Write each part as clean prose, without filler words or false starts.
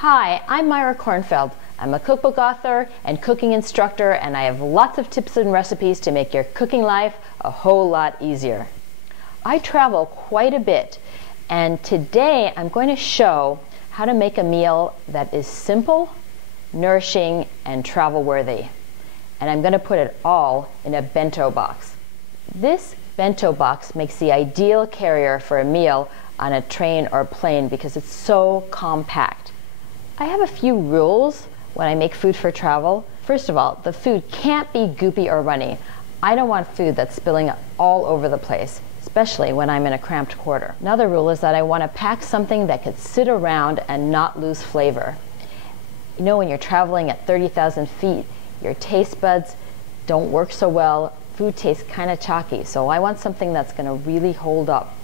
Hi, I'm Myra Kornfeld. I'm a cookbook author and cooking instructor, and I have lots of tips and recipes to make your cooking life a whole lot easier. I travel quite a bit, and today I'm going to show how to make a meal that is simple, nourishing, and travel-worthy. And I'm going to put it all in a bento box. This bento box makes the ideal carrier for a meal on a train or plane because it's so compact. I have a few rules when I make food for travel. First of all, the food can't be goopy or runny. I don't want food that's spilling all over the place, especially when I'm in a cramped quarter. Another rule is that I want to pack something that could sit around and not lose flavor. You know, when you're traveling at 30,000 feet, your taste buds don't work so well. Food tastes kind of chalky, so I want something that's going to really hold up.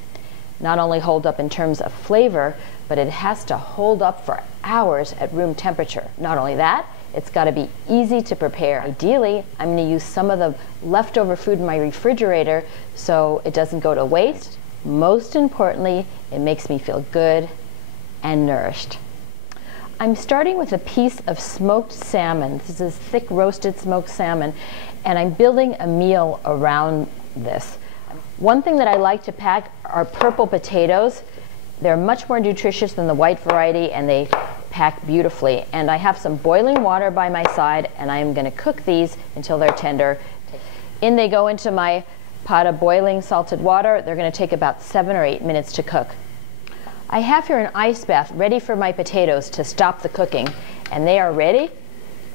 Not only hold up in terms of flavor, but it has to hold up for hours at room temperature. Not only that, it's got to be easy to prepare. Ideally, I'm going to use some of the leftover food in my refrigerator so it doesn't go to waste. Most importantly, it makes me feel good and nourished. I'm starting with a piece of smoked salmon. This is thick roasted smoked salmon, and I'm building a meal around this. One thing that I like to pack are purple potatoes. They're much more nutritious than the white variety, and they pack beautifully. And I have some boiling water by my side, and I'm going to cook these until they're tender. In they go into my pot of boiling salted water. They're going to take about 7 or 8 minutes to cook. I have here an ice bath ready for my potatoes to stop the cooking, and they are ready.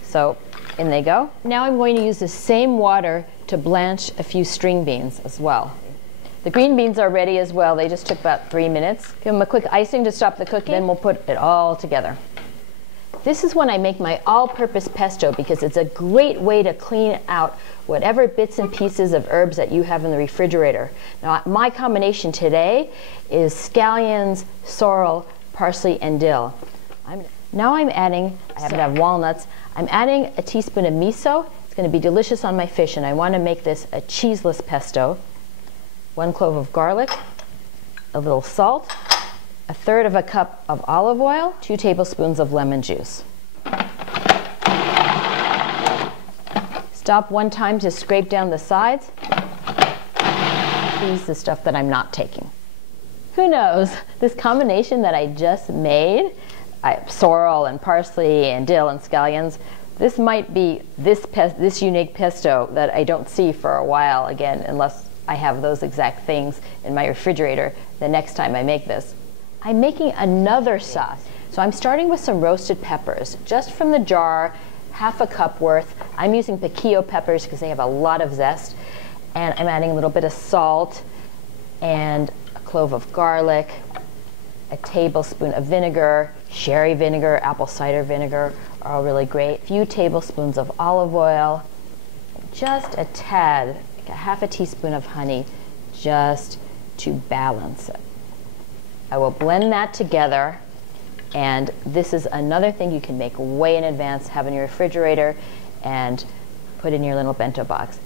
So in they go. Now I'm going to use the same water to blanch a few string beans as well. The green beans are ready as well. They just took about 3 minutes. Give them a quick icing to stop the cooking, then we'll put it all together. This is when I make my all-purpose pesto because it's a great way to clean out whatever bits and pieces of herbs that you have in the refrigerator. Now, my combination today is scallions, sorrel, parsley, and dill. Now I'm adding, I happen to have walnuts, I'm adding a teaspoon of miso. It's going to be delicious on my fish, and I want to make this a cheeseless pesto. 1 clove of garlic, a little salt, 1/3 cup of olive oil, 2 tablespoons of lemon juice. Stop one time to scrape down the sides. Here's the stuff that I'm not taking. Who knows, this combination that I just made, sorrel and parsley and dill and scallions, this might be this unique pesto that I don't see for a while again, unless I have those exact things in my refrigerator the next time I make this. I'm making another sauce. So I'm starting with some roasted peppers, just from the jar, 1/2 cup worth. I'm using piquillo peppers because they have a lot of zest. And I'm adding a little bit of salt and a clove of garlic, a tablespoon of vinegar. Sherry vinegar, apple cider vinegar are all really great. A few tablespoons of olive oil, just a tad, like 1/2 teaspoon of honey, just to balance it. I will blend that together, and this is another thing you can make way in advance, have in your refrigerator, and put in your little bento box.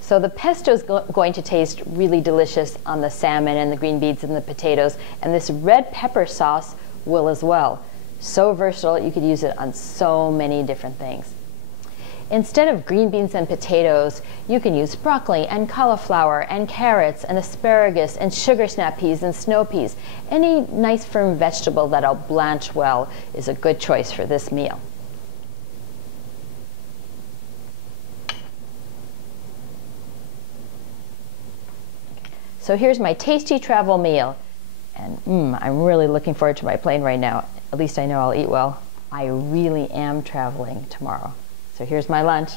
So the pesto is going to taste really delicious on the salmon and the green beans and the potatoes, and this red pepper sauce will as well. So versatile, you could use it on so many different things. Instead of green beans and potatoes, you can use broccoli and cauliflower and carrots and asparagus and sugar snap peas and snow peas. Any nice firm vegetable that'll blanch well is a good choice for this meal. So here's my tasty travel meal. And I'm really looking forward to my plane right now. At least I know I'll eat well. I really am traveling tomorrow. So here's my lunch.